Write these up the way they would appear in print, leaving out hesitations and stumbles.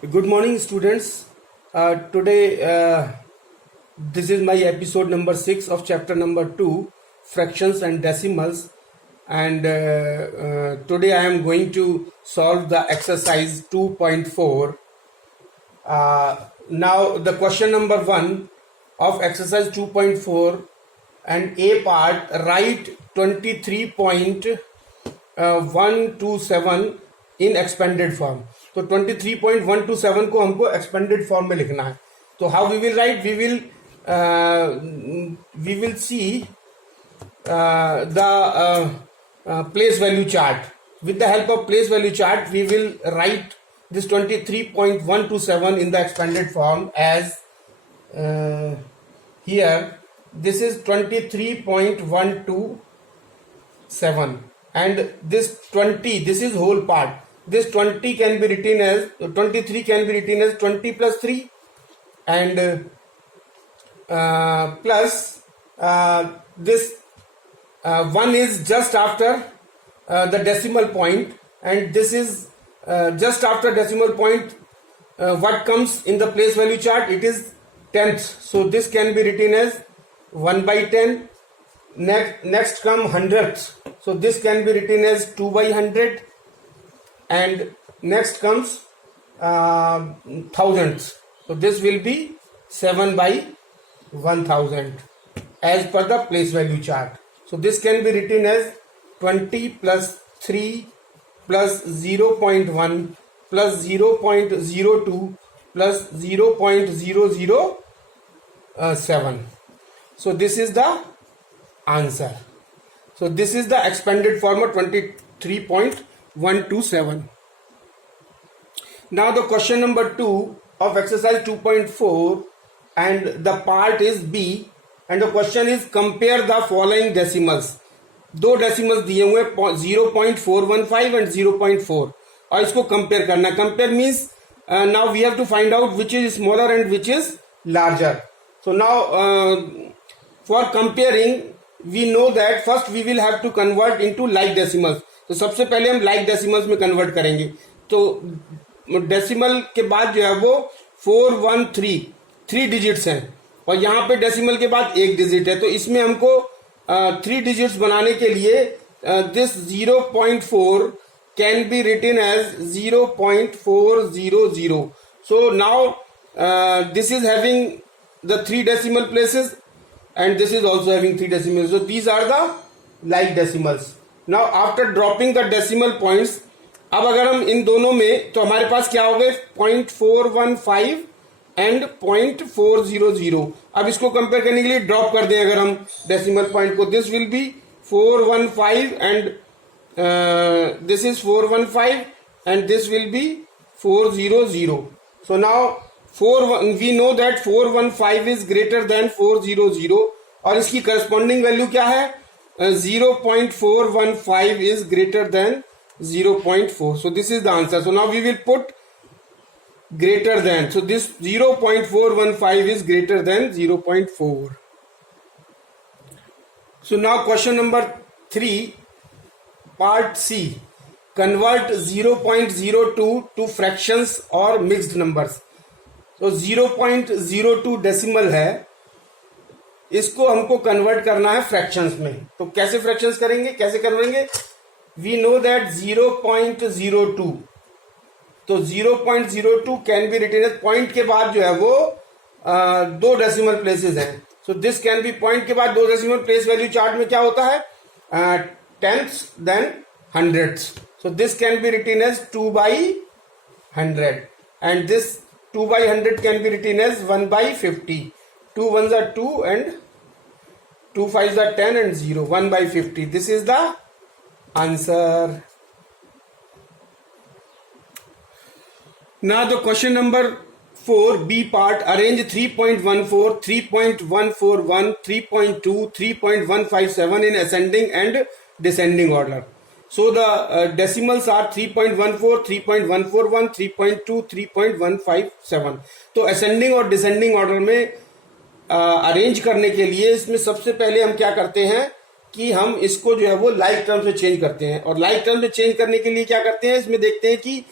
Good morning, students. Today, this is my episode number 6 of chapter number 2, fractions and decimals. And today I am going to solve the exercise 2.4. Now, the question number 1 of exercise 2.4 and A part, write 23.127 in expanded form. तो 23.127 को हमको expanded form में लिखना है. तो how we will write, we will see the place value chart. With the help of place value chart, we will write this 23.127 in the expanded form as here. This is 23.127 and this 20, this is whole part. This 20 can be written as 23 can be written as 20 plus 3 and plus this 1 is just after the decimal point, and this is just after decimal point. What comes in the place value chart? It is tenths. So this can be written as 1 by 10. Next come hundredths. So this can be written as 2 by 100. And next comes thousandths. So this will be 7 by 1000 as per the place value chart. So this can be written as 20 plus 3 plus 0.1 plus 0.02 plus 0.007. So this is the answer. So this is the expanded form of 23.127. Now the question number 2 of exercise 2.4 and the part is B, and the question is compare the following decimals. दो decimals दिए हुए 0.415 and 0.4 और इसको compare करना. Compare means now we have to find out which is smaller and which is larger. So now for comparing we know that first we will have to convert into like decimals. तो सबसे पहले हम like decimals में कन्वर्ट करेंगे. तो डेसिमल के बाद जो है वो 413 3 डिजिट्स हैं और यहाँ पे डेसिमल के बाद 1 डिजिट है. तो इसमें हमको 3 डिजिट्स बनाने के लिए this 0.4 can be written as 0.400. So now this is having the 3 decimal places and this is also having 3 decimals. So these are the like decimals. Now after dropping the decimal points, अब अगर हम इन दोनों में तो हमारे पास क्या हो गए 0.415 एंड 0.400. अब इसको कंपेयर करने के लिए ड्रॉप कर दें अगर हम डेसिमल पॉइंट को. This will be 415 and this is 415 and this will be 400. So now we know that 415 is greater than 400 और इसकी करस्पॉन्डिंग वैल्यू क्या है 0.415 is greater than 0.4. So this is the answer. So now we will put greater than. So this 0.415 is greater than 0.4. So now question number 3 part C. Convert 0.02 to fractions or mixed numbers. तो 0.02 डेसिमल है, इसको हमको कन्वर्ट करना है फ्रैक्शंस में. तो कैसे फ्रैक्शंस करेंगे, कैसे करेंगे? We know that 0.02. तो 0.02 can be written as point के बाद जो है वो 2 डेसिमल प्लेसेस हैं. So this can be point के बाद 2 डेसिमल प्लेस वैल्यू चार्ट में क्या होता है tenths then hundreds. So this can be written as 2 by 100 and this 2 by 100 can be written as 1 by 50. 2 ones are 2 and 2 fives are 10 and 0. 1 by 50. This is the answer. Now the question number 4 B part. Arrange 3.14, 3.141, 3.2, 3.157 in ascending and descending order. So the decimals are 3.14, 3.141, 3.2, 3.157. तो ascending और descending order में अरेंज करने के लिए इसमें सबसे पहले हम क्या करते हैं कि हम इसको जो है वो लाइक टर्म्स में चेंज करते हैं. और लाइक टर्म्स में चेंज करने के लिए क्या करते हैं, इसमें देखते हैं कि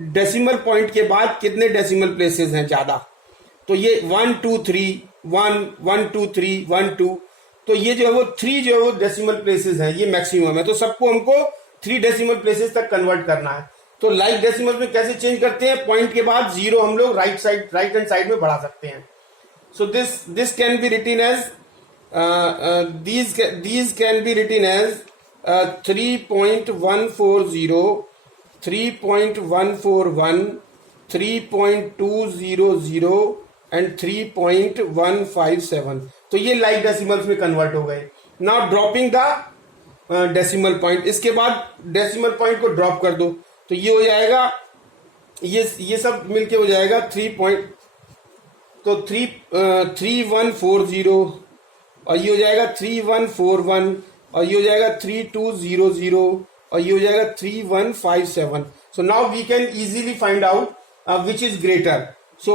डेसिमल पॉइंट के बाद कितने डेसिमल प्लेसेस हैं ज्यादा, तो ये 1 2 3 1 1 2 3 1 2, तो ये जो है वो 3 जो है वो डेसिमल प्लेसेस हैं, ये मैक्सिमम है। तो सबको हमको 3 डेसिमल प्लेसेस तक कन्वर्ट करना है। तो लाइक डेसिमल में कैसे चेंज करते हैं, पॉइंट के बाद 0 हम लोग राइट हैंड साइड में बढ़ा सकते हैं। So this can be written as these can be written as 3.140 3.141 3.200 and 3.157। तो ये लाइक डेसिमल्स में कन्वर्ट हो गए। Now dropping the decimal point, इसके बाद डेसिमल पॉइंट को ड्रॉप कर दो, तो ये हो जाएगा, ये सब मिलके हो जाएगा 3 पॉइंट, तो 3140, और ये हो जाएगा 3141, और ये हो जाएगा 3200, और ये हो जाएगा 3157। So now we can easily find out which is greater. So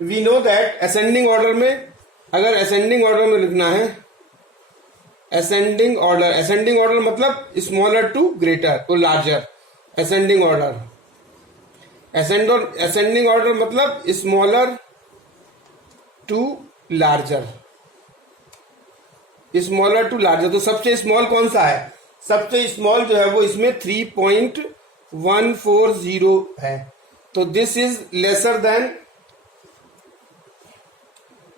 we know that ascending order में, अगर असेंडिंग ऑर्डर में लिखना है, असेंडिंग ऑर्डर मतलब smaller to greater to larger, ascending order, ascending order मतलब smaller to larger, smaller to larger. तो सबसे स्मॉल कौन सा है, सबसे स्मॉल जो है वो इसमें 3.140 है, तो this is lesser than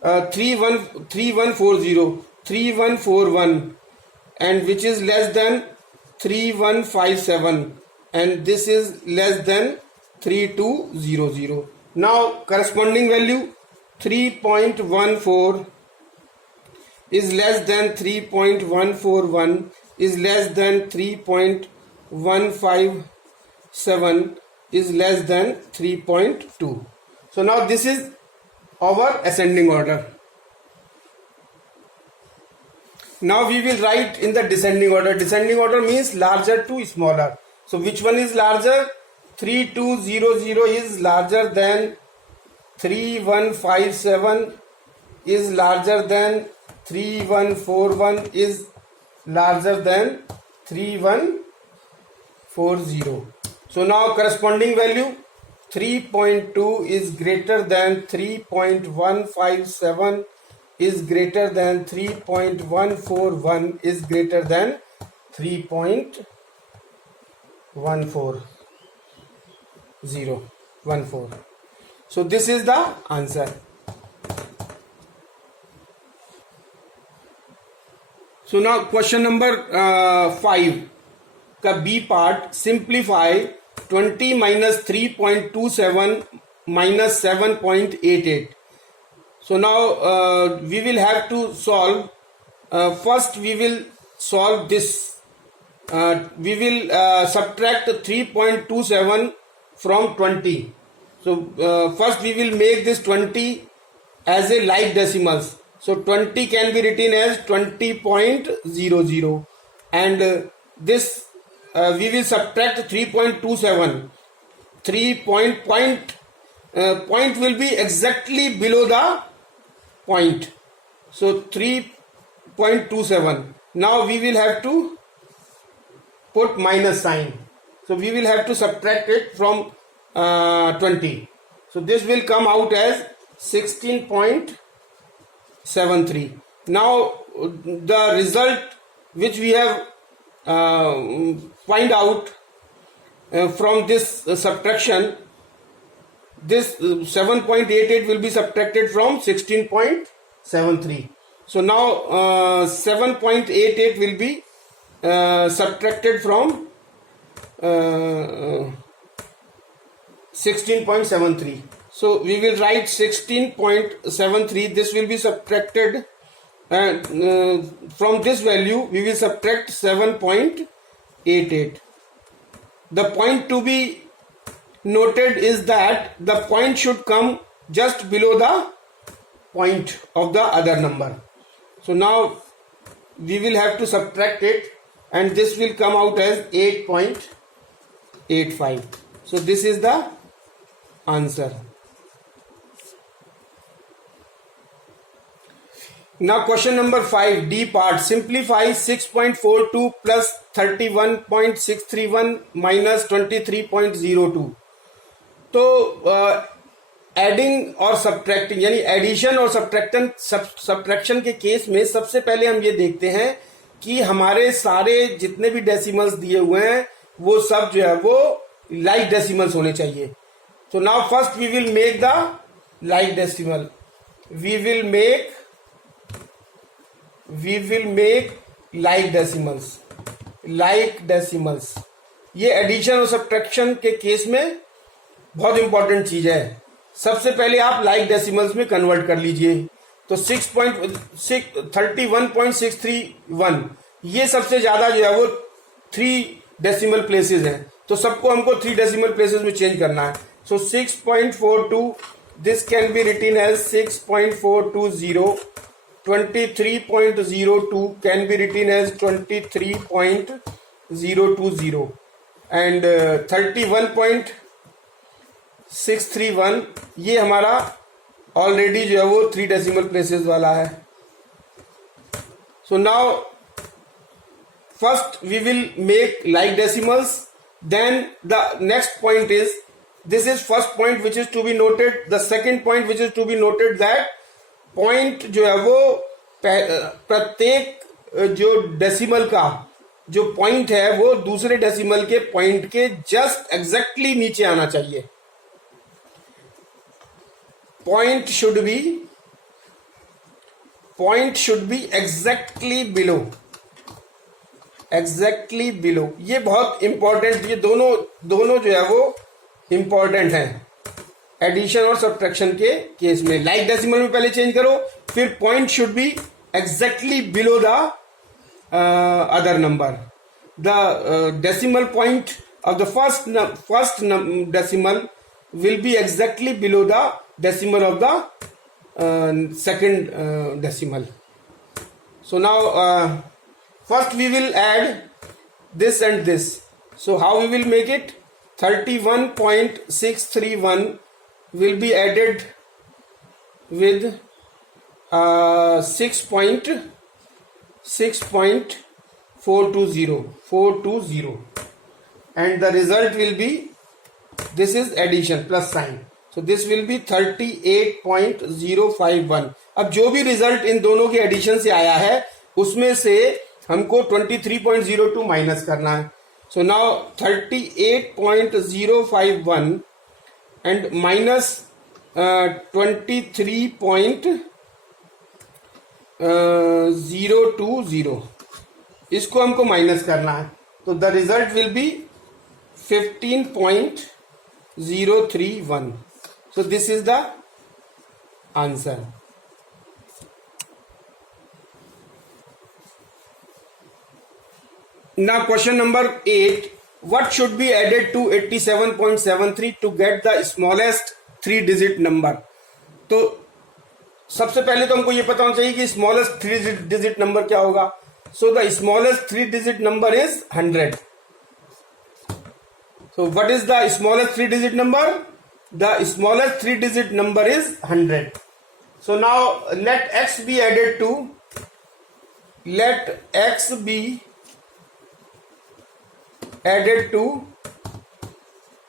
3141 and which is less than 3157 and this is less than 3200. Now corresponding value 3.14 is less than 3.141 is less than 3.157 is less than 3.2. So now this is our ascending order. Now we will write in the descending order. Descending order means larger to smaller. So which one is larger? 3200 is larger than 3157 is larger than 3141 is larger than 3140. So now corresponding value 3.2 is greater than 3.157 is greater than 3.141 is greater than 3.14014. So this is the answer. So now question number 5 का B part, simplify 20 minus 3.27 minus 7.88. So now we will have to solve. First we will solve this. We will subtract 3.27 from 20. So first we will make this 20 as a like decimals. So 20 can be written as 20.00 and this we will subtract 3.27. Point will be exactly below the point. So 3.27. Now we will have to put minus sign. So we will have to subtract it from 20. So this will come out as 16.73. Now the result which we have find out from this subtraction, this 7.88 will be subtracted from 16.73. So now 7.88 will be subtracted from 16.73. So we will write 16.73. This will be subtracted from this value. We will subtract 7.88. The point to be noted is that the point should come just below the point of the other number. So now we will have to subtract it and this will come out as 8.85. So this is the answer. Now question number 5, D part, simplify 6.42 plus 31.631 माइनस 23.02। तो एडिंग और सब्ट्रैक्टिंग यानी एडिशन और subtraction के case में सबसे पहले हम ये देखते हैं कि हमारे सारे जितने भी डेसिमल्स दिए हुए हैं वो सब जो है वो लाइक डेसिमल्स होने चाहिए। तो now first we will make the like decimal, we will make like decimals. ये एडिशन और सब्ट्रैक्शन के केस में बहुत इंपॉर्टेंट चीज है। सबसे पहले आप लाइक डेसिमल्स में कन्वर्ट कर लीजिए। तो 31.631 ये सबसे ज्यादा जो है वो 3 डेसिमल प्लेसेस हैं, तो सबको हमको 3 डेसिमल प्लेसेस में चेंज करना है। So 6.42 this can be written as 6.420, 23.02 can be written as 23.020 and 31.631 ये हमारा ऑलरेडी जो है वो 3 डेसिमल प्लेसेस वाला है। So now first we will make like decimals, then the next point is, this is first point which is to be noted. The second point which is to be noted that point जो है वो प्रत्येक जो डेसिमल का जो पॉइंट है वो दूसरे डेसिमल के पॉइंट के जस्ट एग्जैक्टली नीचे आना चाहिए। Point should be exactly below. ये बहुत इंपॉर्टेंट, ये दोनों जो है वो इंपॉर्टेंट हैं एडिशन और सब्ट्रैक्शन के केस में। लाइक डेसिमल में पहले चेंज करो, फिर point should be exactly below the other number. The decimal point of the first decimal will be exactly below the decimal of the second decimal. So now first we will add this and this. So how we will make it? 31.631 will be added with 6.420 and the result will be, this is addition plus sign, so this will be 38.051। अब जो भी result in दोनों के एडिशन से आया है उसमें से हमको 23.02 माइनस करना है। सो नाउ 38.051 एंड माइनस 23.020, इसको हमको माइनस करना है। तो the result will be 15.031। So this is the answer. Now question number 8. What should be added to 87.73 to get the smallest 3-digit number? तो सबसे पहले तो हमको ये पता होना चाहिए कि स्मॉलेस्ट 3-digit नंबर क्या होगा। So the smallest 3-digit number is 100. So what is the smallest 3-digit number? The smallest 3-digit number is 100. So now let x be added to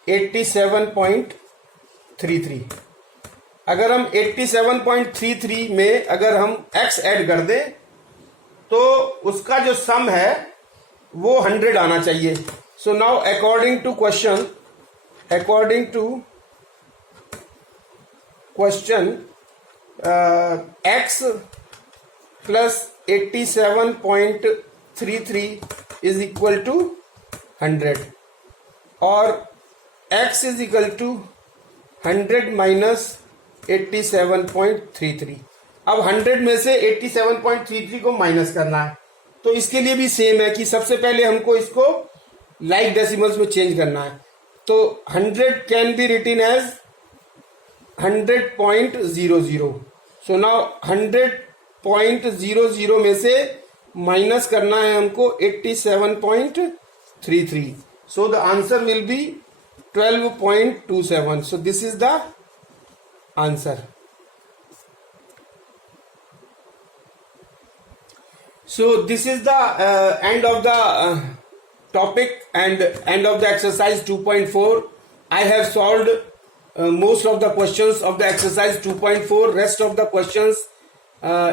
87.33। अगर हम 87.33 में अगर हम x ऐड कर दें तो उसका जो सम है वो 100 आना चाहिए। So now according to question x plus 87.33 is equal to 100 और x is equal to 100 minus 87.33। अब 100 में से 87.33 को माइनस करना है, तो इसके लिए भी सेम है कि सबसे पहले हमको इसको लाइक डेसिमल्स में चेंज करना है। तो 100 can be written as 100.00। So now 100.00 में से माइनस करना है हमको 87.33। So the answer will be 12.27। So this is the answer. So this is the end of the topic and end of the exercise 2.4. I have solved most of the questions of the exercise 2.4. Rest of the questions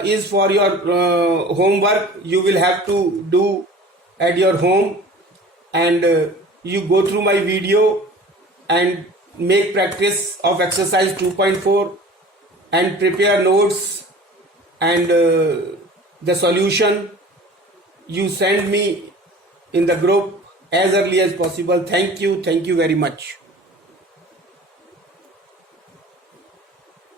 is for your homework. You will have to do at your home, and you go through my video and make practice of exercise 2.4 and prepare notes and the solution. You send me in the group as early as possible. Thank you very much.